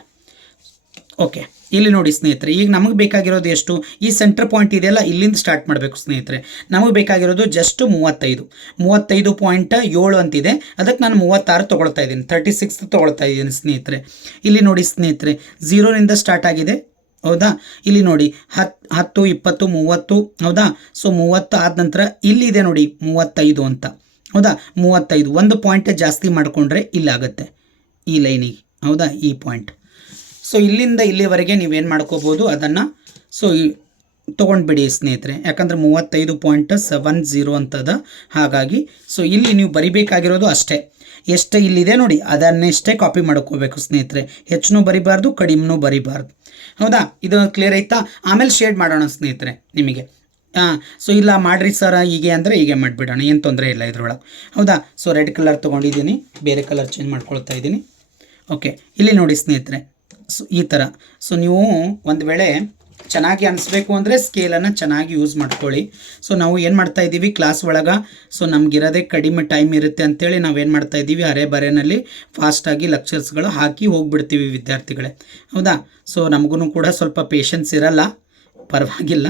ಓಕೆ, ಇಲ್ಲಿ ನೋಡಿ ಸ್ನೇಹಿತರೆ, ಈಗ ನಮಗೆ ಬೇಕಾಗಿರೋದು ಎಷ್ಟು, ಈ ಸೆಂಟರ್ ಪಾಯಿಂಟ್ ಇದೆಯಲ್ಲ, ಇಲ್ಲಿಂದ ಸ್ಟಾರ್ಟ್ ಮಾಡಬೇಕು ಸ್ನೇಹಿತರೆ. ನಮಗೆ ಬೇಕಾಗಿರೋದು ಜಸ್ಟ್ 35.7 ಅಂತಿದೆ. ಅದಕ್ಕೆ ನಾನು 36 ತೊಗೊಳ್ತಾ ಇದ್ದೀನಿ, 36 ತೊಗೊಳ್ತಾ ಇದ್ದೀನಿ ಸ್ನೇಹಿತರೆ. ಇಲ್ಲಿ ನೋಡಿ ಸ್ನೇಹಿತರೆ, 0ನಿಂದ ಸ್ಟಾರ್ಟ್ ಆಗಿದೆ. ಹೌದಾ, ಇಲ್ಲಿ ನೋಡಿ 10, 20, 30. ಹೌದಾ, ಸೊ 30 ಆದ ನಂತರ ಇಲ್ಲಿದೆ ನೋಡಿ 35 ಅಂತ. ಹೌದಾ, 35 ಒಂದು ಪಾಯಿಂಟ್ ಜಾಸ್ತಿ ಮಾಡಿಕೊಂಡ್ರೆ ಇಲ್ಲಾಗುತ್ತೆ ಈ ಲೈನಿಗೆ. ಹೌದಾ, ಈ ಪಾಯಿಂಟ್. ಸೊ ಇಲ್ಲಿಂದ ಇಲ್ಲಿವರೆಗೆ ನೀವೇನು ಮಾಡ್ಕೋಬೋದು ಅದನ್ನು ಸೊ ತೊಗೊಂಡ್ಬಿಡಿ ಸ್ನೇಹಿತರೆ. ಯಾಕಂದರೆ 35.70 ಅಂತದ. ಹಾಗಾಗಿ ಸೊ ಇಲ್ಲಿ ನೀವು ಬರಿಬೇಕಾಗಿರೋದು ಅಷ್ಟೇ, ಎಷ್ಟು ಇಲ್ಲಿದೆ ನೋಡಿ ಅದನ್ನೆಷ್ಟೇ ಕಾಪಿ ಮಾಡ್ಕೋಬೇಕು ಸ್ನೇಹಿತರೆ. ಹೆಚ್ಚು ಬರಿಬಾರ್ದು, ಕಡಿಮೆನೂ ಬರಿಬಾರ್ದು. ಹೌದಾ, ಇದು ಕ್ಲಿಯರ್ ಆಯ್ತಾ? ಆಮೇಲೆ ಶೇಡ್ ಮಾಡೋಣ ಸ್ನೇಹಿತರೆ ನಿಮಗೆ. ಸೊ ಇಲ್ಲ ಮಾಡಿರಿ ಸರ ಹೀಗೆ ಅಂದರೆ ಹೀಗೆ ಮಾಡಿಬಿಡೋಣ, ಏನು ತೊಂದರೆ ಇಲ್ಲ ಇದ್ರೊಳಗೆ. ಹೌದಾ, ಸೊ ರೆಡ್ ಕಲರ್ ತೊಗೊಂಡಿದ್ದೀನಿ, ಬೇರೆ ಕಲರ್ ಚೇಂಜ್ ಮಾಡ್ಕೊಳ್ತಾ ಇದ್ದೀನಿ. ಓಕೆ, ಇಲ್ಲಿ ನೋಡಿ ಸ್ನೇಹಿತರೆ, ಸೊ ಈ ಥರ. ಸೊ ನೀವು ಒಂದು ವೇಳೆ ಚೆನ್ನಾಗಿ ಅನಿಸ್ಬೇಕು ಅಂದರೆ ಸ್ಕೇಲನ್ನು ಚೆನ್ನಾಗಿ ಯೂಸ್ ಮಾಡ್ಕೊಳ್ಳಿ. ಸೊ ನಾವು ಏನು ಮಾಡ್ತಾಯಿದ್ದೀವಿ ಕ್ಲಾಸ್ ಒಳಗೆ, ಸೊ ನಮಗಿರೋದೇ ಕಡಿಮೆ ಟೈಮ್ ಇರುತ್ತೆ ಅಂಥೇಳಿ ನಾವೇನು ಮಾಡ್ತಾಯಿದ್ದೀವಿ, ಅರೆ ಬರೆನಲ್ಲಿ ಫಾಸ್ಟಾಗಿ ಲೆಕ್ಚರ್ಸ್ಗಳು ಹಾಕಿ ಹೋಗಿಬಿಡ್ತೀವಿ ವಿದ್ಯಾರ್ಥಿಗಳೇ. ಹೌದಾ, ಸೊ ನಮಗೂ ಕೂಡ ಸ್ವಲ್ಪ ಪೇಷನ್ಸ್ ಇರಲ್ಲ, ಪರವಾಗಿಲ್ಲ.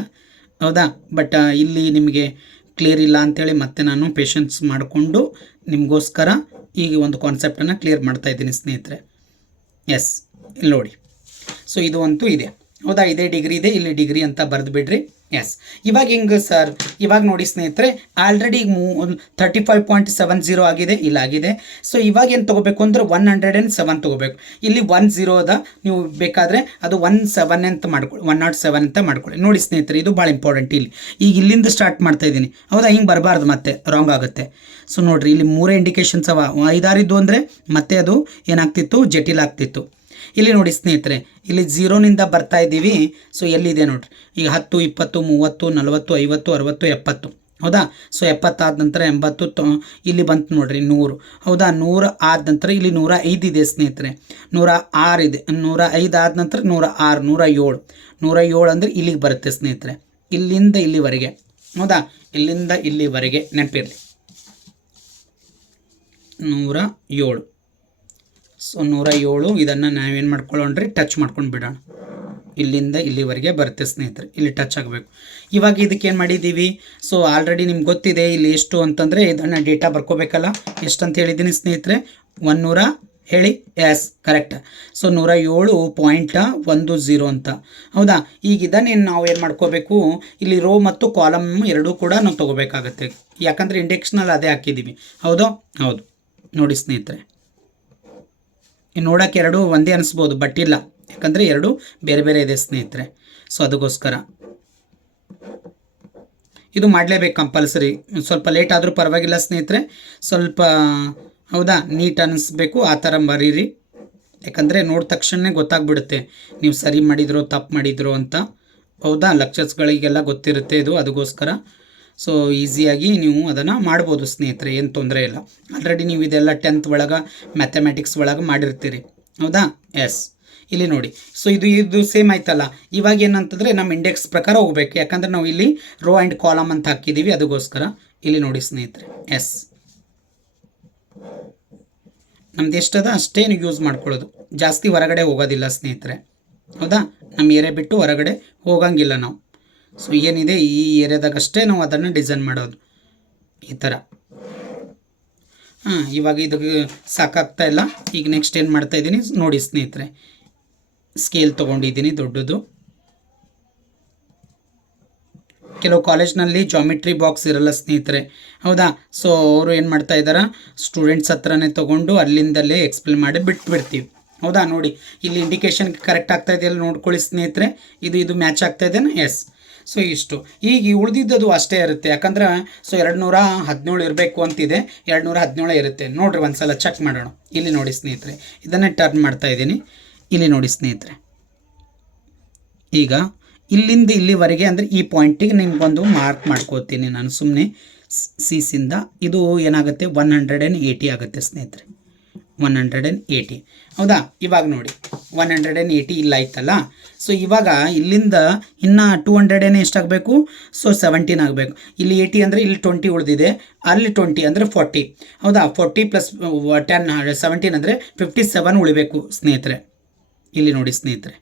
ಹೌದಾ, ಬಟ್ ಇಲ್ಲಿ ನಿಮಗೆ ಕ್ಲಿಯರ್ ಇಲ್ಲ ಅಂಥೇಳಿ ಮತ್ತೆ ನಾನು ಪೇಷನ್ಸ್ ಮಾಡಿಕೊಂಡು ನಿಮಗೋಸ್ಕರ ಈಗ ಒಂದು ಕಾನ್ಸೆಪ್ಟನ್ನು ಕ್ಲಿಯರ್ ಮಾಡ್ತಾಯಿದ್ದೀನಿ ಸ್ನೇಹಿತರೆ. ಎಸ್, ಇಲ್ಲಿ ನೋಡಿ, ಸೊ ಇದು ಅಂತೂ ಇದೆ. ಹೌದಾ, ಇದೇ ಡಿಗ್ರಿ ಇದೆ, ಇಲ್ಲಿ ಡಿಗ್ರಿ ಅಂತ ಬರೆದು ಬಿಡ್ರಿ. ಎಸ್. ಇವಾಗ ಹೆಂಗೆ ಸರ್, ಇವಾಗ ನೋಡಿ ಸ್ನೇಹಿತರೆ, ಆಲ್ರೆಡಿ 35.70 ಆಗಿದೆ, ಇಲ್ಲಾಗಿದೆ. ಸೊ ಇವಾಗ ಏನು ತೊಗೋಬೇಕು ಅಂದ್ರೆ 107 ತೊಗೋಬೇಕು. ಇಲ್ಲಿ 10 ಅದ, ನೀವು ಬೇಕಾದರೆ ಅದು 17 ಅಂತ ಮಾಡ್ಕೊಳ್ಳಿ, 107 ಅಂತ ಮಾಡ್ಕೊಳ್ಳಿ. ನೋಡಿ ಸ್ನೇಹಿತರೆ, ಇದು ಭಾಳ ಇಂಪಾರ್ಟೆಂಟ್. ಇಲ್ಲಿ ಈಗ ಇಲ್ಲಿಂದ ಸ್ಟಾರ್ಟ್ ಮಾಡ್ತಾ ಇದ್ದೀನಿ. ಹೌದಾ, ಹಿಂಗೆ ಬರಬಾರ್ದು, ಮತ್ತೆ ರಾಂಗ್ ಆಗುತ್ತೆ. ಸೊ ನೋಡಿರಿ, ಇಲ್ಲಿ 3 ಇಂಡಿಕೇಶನ್ಸ್ ಅವ. 5-6 ಇದ್ದು ಅಂದರೆ ಮತ್ತೆ ಅದು ಏನಾಗ್ತಿತ್ತು, ಜಟಿಲ ಆಗ್ತಿತ್ತು. ಇಲ್ಲಿ ನೋಡಿ ಸ್ನೇಹಿತರೆ, ಇಲ್ಲಿ 0ನಿಂದ ಬರ್ತಾ ಇದ್ದೀವಿ. ಸೊ ಎಲ್ಲಿದೆ ನೋಡಿರಿ, ಈಗ 10, 20, 30, 40, 50, 60, 70. ಹೌದಾ, ಸೊ 70 ಆದ ನಂತರ 80, ಇಲ್ಲಿ ಬಂತು ನೋಡಿರಿ 100. ಹೌದಾ, 100 ಆದ ನಂತರ ಇಲ್ಲಿ 105 ಇದೆ ಸ್ನೇಹಿತರೆ, 106 ಇದೆ. 105 ಆದ ನಂತರ 106, 107. 107 ಅಂದರೆ ಇಲ್ಲಿಗೆ ಬರುತ್ತೆ ಸ್ನೇಹಿತರೆ, ಇಲ್ಲಿಂದ ಇಲ್ಲಿವರೆಗೆ. ಹೌದಾ, ಇಲ್ಲಿಂದ ಇಲ್ಲಿವರೆಗೆ ನೆನಪಿರಲಿ 107. ಸೊ 107 ಇದನ್ನು ನಾವೇನು ಮಾಡ್ಕೊಳ್ಳೋಣ್ರಿ, ಟಚ್ ಮಾಡ್ಕೊಂಡು ಬಿಡೋಣ. ಇಲ್ಲಿಂದ ಇಲ್ಲಿವರೆಗೆ ಬರುತ್ತೆ ಸ್ನೇಹಿತರೆ, ಇಲ್ಲಿ ಟಚ್ ಆಗಬೇಕು. ಇವಾಗ ಇದಕ್ಕೆ ಏನು ಮಾಡಿದ್ದೀವಿ, ಸೊ ಆಲ್ರೆಡಿ ನಿಮ್ಗೆ ಗೊತ್ತಿದೆ ಇಲ್ಲಿ ಎಷ್ಟು ಅಂತಂದರೆ ಇದನ್ನು ಡೇಟಾ ಬರ್ಕೋಬೇಕಲ್ಲ. ಎಷ್ಟು ಅಂತ ಹೇಳಿದ್ದೀನಿ ಸ್ನೇಹಿತರೆ, 100 ಹೇಳಿ. S, correct. ಸೊ 107.10 ಅಂತ. ಹೌದಾ, ಈಗ ಇದನ್ನೇನು ನಾವು ಏನು ಮಾಡ್ಕೋಬೇಕು, ಇಲ್ಲಿ ರೋ ಮತ್ತು ಕಾಲಮ್ ಎರಡೂ ಕೂಡ ನಾವು ತೊಗೋಬೇಕಾಗತ್ತೆ. ಯಾಕಂದರೆ ಇಂಡೆಕ್ಸ್ನಲ್ಲಿ ಅದೇ ಹಾಕಿದ್ದೀವಿ. ಹೌದು, ಹೌದು. ನೋಡಿ ಸ್ನೇಹಿತರೆ, ನೋಡೋಕ್ಕೆ ಎರಡು ಒಂದೇ ಅನಿಸ್ಬೋದು, ಬಟ್ ಇಲ್ಲ, ಯಾಕಂದರೆ ಎರಡು ಬೇರೆ ಬೇರೆ ಇದೆ ಸ್ನೇಹಿತರೆ. ಸೊ ಅದಕ್ಕೋಸ್ಕರ ಇದು ಮಾಡಲೇಬೇಕು ಕಂಪಲ್ಸರಿ. ಸ್ವಲ್ಪ ಲೇಟ್ ಆದರೂ ಪರವಾಗಿಲ್ಲ ಸ್ನೇಹಿತರೆ, ಸ್ವಲ್ಪ ಹೌದಾ ನೀಟ್ ಅನ್ನಿಸ್ಬೇಕು, ಆ ಥರ ಬರೀರಿ. ಯಾಕಂದರೆ ನೋಡಿದ ತಕ್ಷಣ ಗೊತ್ತಾಗ್ಬಿಡುತ್ತೆ ನೀವು ಸರಿ ಮಾಡಿದ್ರೋ ತಪ್ಪು ಮಾಡಿದ್ರೋ ಅಂತ. ಹೌದಾ, ಲೆಕ್ಚರ್ಸ್ಗಳಿಗೆಲ್ಲ ಗೊತ್ತಿರುತ್ತೆ ಇದು, ಅದಕ್ಕೋಸ್ಕರ ಸೊ ಈಸಿಯಾಗಿ ನೀವು ಅದನ್ನು ಮಾಡ್ಬೋದು ಸ್ನೇಹಿತರೆ, ಏನು ತೊಂದರೆ ಇಲ್ಲ. ಆಲ್ರೆಡಿ ನೀವು ಇದೆಲ್ಲ 10th ಒಳಗೆ ಮ್ಯಾಥಮೆಟಿಕ್ಸ್ ಒಳಗೆ ಮಾಡಿರ್ತೀರಿ. ಹೌದಾ, ಎಸ್. ಇಲ್ಲಿ ನೋಡಿ, ಸೊ ಇದು ಸೇಮ್ ಆಯ್ತಲ್ಲ. ಇವಾಗ ಏನಂತಂದರೆ ನಮ್ಮ ಇಂಡೆಕ್ಸ್ ಪ್ರಕಾರ ಹೋಗ್ಬೇಕು, ಯಾಕಂದರೆ ನಾವು ಇಲ್ಲಿ ರೋ ಆ್ಯಂಡ್ ಕಾಲಮ್ ಅಂತ ಹಾಕಿದ್ದೀವಿ, ಅದಕ್ಕೋಸ್ಕರ. ಇಲ್ಲಿ ನೋಡಿ ಸ್ನೇಹಿತರೆ, ಎಸ್. ನಮ್ದು ಎಷ್ಟದ ಅಷ್ಟೇ ನೀವು ಯೂಸ್ ಮಾಡ್ಕೊಳ್ಳೋದು, ಜಾಸ್ತಿ ಹೊರಗಡೆ ಹೋಗೋದಿಲ್ಲ ಸ್ನೇಹಿತರೆ. ಹೌದಾ, ನಮ್ಮ ಏರಿಯಾ ಬಿಟ್ಟು ಹೊರಗಡೆ ಹೋಗಂಗಿಲ್ಲ ನಾವು. ಸೊ ಏನಿದೆ ಈ ಏರಿಯಾದಾಗಷ್ಟೇ ನಾವು ಅದನ್ನು ಡಿಸೈನ್ ಮಾಡೋದು, ಈ ಥರ. ಇವಾಗ ಇದಕ್ಕೆ ಸಾಕಾಗ್ತಾ ಇಲ್ಲ. ಈಗ ನೆಕ್ಸ್ಟ್ ಏನು ಮಾಡ್ತಾಯಿದ್ದೀನಿ ನೋಡಿ ಸ್ನೇಹಿತರೆ, ಸ್ಕೇಲ್ ತೊಗೊಂಡಿದ್ದೀನಿ ದೊಡ್ಡದು. ಕೆಲವು ಕಾಲೇಜ್ನಲ್ಲಿ ಜಾಮಿಟ್ರಿ ಬಾಕ್ಸ್ ಇರಲ್ಲ ಸ್ನೇಹಿತರೆ. ಹೌದಾ, ಸೊ ಅವರು ಏನು ಮಾಡ್ತಾ ಇದ್ದಾರೆ, ಸ್ಟೂಡೆಂಟ್ಸ್ ಹತ್ರನೇ ತೊಗೊಂಡು ಅಲ್ಲಿಂದಲೇ ಎಕ್ಸ್ಪ್ಲೇನ್ ಮಾಡಿ ಬಿಟ್ಬಿಡ್ತೀವಿ. ಹೌದಾ, ನೋಡಿ ಇಲ್ಲಿ ಇಂಡಿಕೇಶನ್ ಕರೆಕ್ಟ್ ಆಗ್ತಾ ಇದೆಯಲ್ಲ, ನೋಡ್ಕೊಳ್ಳಿ ಸ್ನೇಹಿತರೆ. ಇದು ಮ್ಯಾಚ್ ಆಗ್ತಾ ಇದೆನಾ? ಎಸ್. ಸೊ ಇಷ್ಟು ಈಗ ಉಳಿದಿದ್ದದು ಅಷ್ಟೇ ಇರುತ್ತೆ, ಯಾಕಂದ್ರೆ ಸೊ 217 ಇರಬೇಕು ಅಂತಿದೆ, 217 ಇರುತ್ತೆ. ನೋಡಿರಿ ಒಂದ್ಸಲ ಚೆಕ್ ಮಾಡೋಣ. ಇಲ್ಲಿ ನೋಡಿ ಸ್ನೇಹಿತರೆ, ಇದನ್ನೇ ಟರ್ನ್ ಮಾಡ್ತಾ ಇದ್ದೀನಿ. ಇಲ್ಲಿ ನೋಡಿ ಸ್ನೇಹಿತರೆ, ಈಗ ಇಲ್ಲಿಂದ ಇಲ್ಲಿವರೆಗೆ ಅಂದರೆ ಈ ಪಾಯಿಂಟಿಗೆ ನಿಮ್ಗೊಂದು ಮಾರ್ಕ್ ಮಾಡ್ಕೋತೀನಿ ನಾನು ಸುಮ್ಮನೆ. ಸಿಂದ ಇದು ಏನಾಗುತ್ತೆ 180 ಆಗುತ್ತೆ ಸ್ನೇಹಿತರೆ, 180. ಹೌದಾ? ಇವಾಗ ನೋಡಿ 180 ಇಲ್ಲ ಆಯ್ತಲ್ಲ. ಸೊ ಇವಾಗ ಇಲ್ಲಿಂದ ಇನ್ನು 200 ಎಷ್ಟಾಗಬೇಕು? ಸೊ 17 ಆಗಬೇಕು. ಇಲ್ಲಿ 80 ಅಂದರೆ ಇಲ್ಲಿ 20 ಉಳಿದಿದೆ, ಅಲ್ಲಿ 20 ಅಂದರೆ 40. ಹೌದಾ? 40 + 10 17 ಅಂದರೆ 57 ಉಳಿಬೇಕು ಸ್ನೇಹಿತರೆ. ಇಲ್ಲಿ ನೋಡಿ ಸ್ನೇಹಿತರೆ,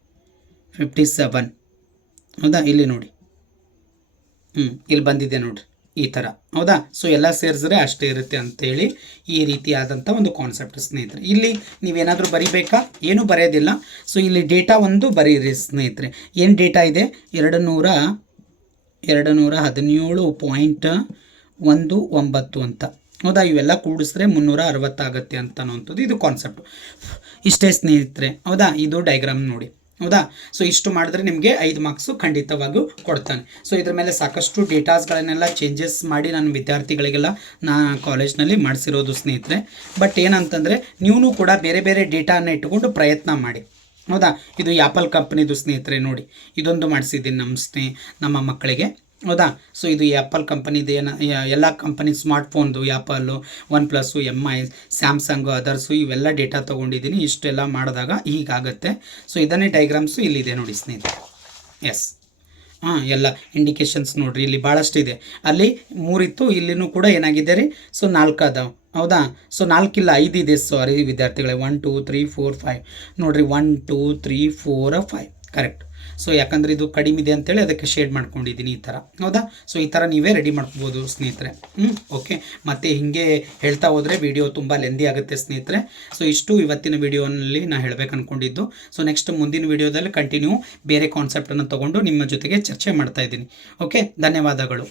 57. ಹೌದಾ? ಇಲ್ಲಿ ನೋಡಿ, ಇಲ್ಲಿ ಬಂದಿದೆ ನೋಡಿರಿ ಈ ಥರ. ಹೌದಾ? ಸೊ ಎಲ್ಲ ಸೇರಿಸಿದ್ರೆ ಅಷ್ಟೇ ಇರುತ್ತೆ ಅಂತೇಳಿ ಈ ರೀತಿಯಾದಂಥ ಒಂದು ಕಾನ್ಸೆಪ್ಟ್ ಸ್ನೇಹಿತರೆ. ಇಲ್ಲಿ ನೀವೇನಾದರೂ ಬರಿಬೇಕಾ? ಏನೂ ಬರೆಯೋದಿಲ್ಲ. ಸೊ ಇಲ್ಲಿ ಡೇಟಾ ಒಂದು ಬರೀರಿ ಸ್ನೇಹಿತರೆ. ಏನು ಡೇಟಾ ಇದೆ? 217.19 ಅಂತ. ಹೌದಾ? ಇವೆಲ್ಲ ಕೂಡಿಸಿದ್ರೆ 360 ಆಗುತ್ತೆ ಅಂತ ಅನ್ನೋವಂಥದ್ದು ಇದು ಕಾನ್ಸೆಪ್ಟು. ಇಷ್ಟೇ ಸ್ನೇಹಿತರೆ. ಹೌದಾ? ಇದು ಡೈಗ್ರಾಮ್ ನೋಡಿ. ಹೌದಾ? ಸೊ ಇಷ್ಟು ಮಾಡಿದ್ರೆ ನಿಮಗೆ 5 ಮಾರ್ಕ್ಸು ಖಂಡಿತವಾಗೂ ಕೊಡ್ತಾನೆ. ಸೊ ಇದ್ರ ಮೇಲೆ ಸಾಕಷ್ಟು ಡೇಟಾಸ್ಗಳನ್ನೆಲ್ಲ ಚೇಂಜಸ್ ಮಾಡಿ ನಾನು ವಿದ್ಯಾರ್ಥಿಗಳಿಗೆಲ್ಲ ಕಾಲೇಜ್ನಲ್ಲಿ ಮಾಡಿಸಿರೋದು ಸ್ನೇಹಿತರೆ. ಬಟ್ ಏನಂತಂದರೆ ನೀವು ಕೂಡ ಬೇರೆ ಬೇರೆ ಡೇಟಾನ ಇಟ್ಟುಕೊಂಡು ಪ್ರಯತ್ನ ಮಾಡಿ. ಹೌದಾ? ಇದು ಆ್ಯಪಲ್ ಕಂಪ್ನಿದು ಸ್ನೇಹಿತರೆ. ನೋಡಿ, ಇದೊಂದು ಮಾಡಿಸಿದ್ದೀನಿ ನಮ್ಮ ಮಕ್ಕಳಿಗೆ. ಹೌದಾ? ಸೊ ಇದು ಆ್ಯಪಲ್ ಕಂಪನಿದು ಎಲ್ಲ ಕಂಪನಿ ಸ್ಮಾರ್ಟ್ಫೋನ್ದು Apple, OnePlus, MI, Samsung, others ಇವೆಲ್ಲ ಡೇಟಾ ತೊಗೊಂಡಿದ್ದೀನಿ. ಇಷ್ಟೆಲ್ಲ ಮಾಡಿದಾಗ ಹೀಗಾಗತ್ತೆ. ಸೊ ಇದನ್ನೇ ಡೈಗ್ರಾಮ್ಸು ಇಲ್ಲಿದೆ ನೋಡಿ ಸ್ನೇಹಿತರೆ. ಎಸ್, ಎಲ್ಲ ಇಂಡಿಕೇಶನ್ಸ್ ನೋಡಿರಿ, ಇಲ್ಲಿ ಭಾಳಷ್ಟಿದೆ. ಅಲ್ಲಿ 3 ಇತ್ತು, ಇಲ್ಲಿನೂ ಕೂಡ ಏನಾಗಿದೆ ರೀ? ಸೊ 4 ಅದಾವೆ. ಹೌದಾ? ಸೊ 4 ಇಲ್ಲ 5 ಇದೆ. ಸಾರಿ ವಿದ್ಯಾರ್ಥಿಗಳೇ, 1 2 3 4 5 ನೋಡಿರಿ, 1 2 3 4 5 ಕರೆಕ್ಟ್. ಸೊ ಯಾಕಂದರೆ ಇದು ಕಡಿಮೆ ಇದೆ ಅಂತೇಳಿ ಅದಕ್ಕೆ ಶೇಡ್ ಮಾಡ್ಕೊಂಡಿದ್ದೀನಿ ಈ ಥರ. ಹೌದಾ? ಸೊ ಈ ಥರ ನೀವೇ ರೆಡಿ ಮಾಡ್ಕೋಬೋದು ಸ್ನೇಹಿತರೆ. ಓಕೆ. ಮತ್ತು ಹೀಗೆ ಹೇಳ್ತಾ ಹೋದರೆ ವಿಡಿಯೋ ತುಂಬ ಲೆಂದಿ ಆಗುತ್ತೆ ಸ್ನೇಹಿತರೆ. ಸೊ ಇಷ್ಟು ಇವತ್ತಿನ ವಿಡಿಯೋನಲ್ಲಿ ನಾನು ಹೇಳಬೇಕು ಅಂದ್ಕೊಂಡಿದ್ದು. ಸೊ ನೆಕ್ಸ್ಟ್ ಮುಂದಿನ ವಿಡಿಯೋದಲ್ಲಿ ಕಂಟಿನ್ಯೂ ಬೇರೆ ಕಾನ್ಸೆಪ್ಟನ್ನು ತೊಗೊಂಡು ನಿಮ್ಮ ಜೊತೆಗೆ ಚರ್ಚೆ ಮಾಡ್ತಾ ಇದ್ದೀನಿ. ಓಕೆ, ಧನ್ಯವಾದಗಳು.